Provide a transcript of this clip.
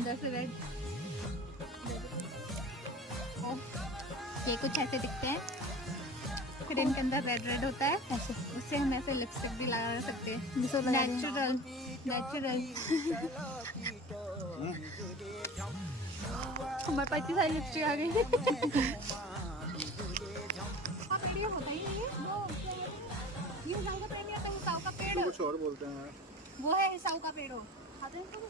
अंदर से रेड। ये कुछ ऐसे दिखते हैं, फिर इनके अंदर रेड रेड होता है ऐसे, उससे हम ऐसे लिपस्टिक भी लगा सकते हैं। Natural natural. हमारे पास इतनी सारी लिपस्टिक आ गई। हाँ, मेरे ये होता ही नहीं है वो, ये हिसाब का पेड़ नहीं आता, हिसाब का पेड़ कुछ और बोलते हैं। वो है, हिसाब का पेड़ हो खाते हैं इसको।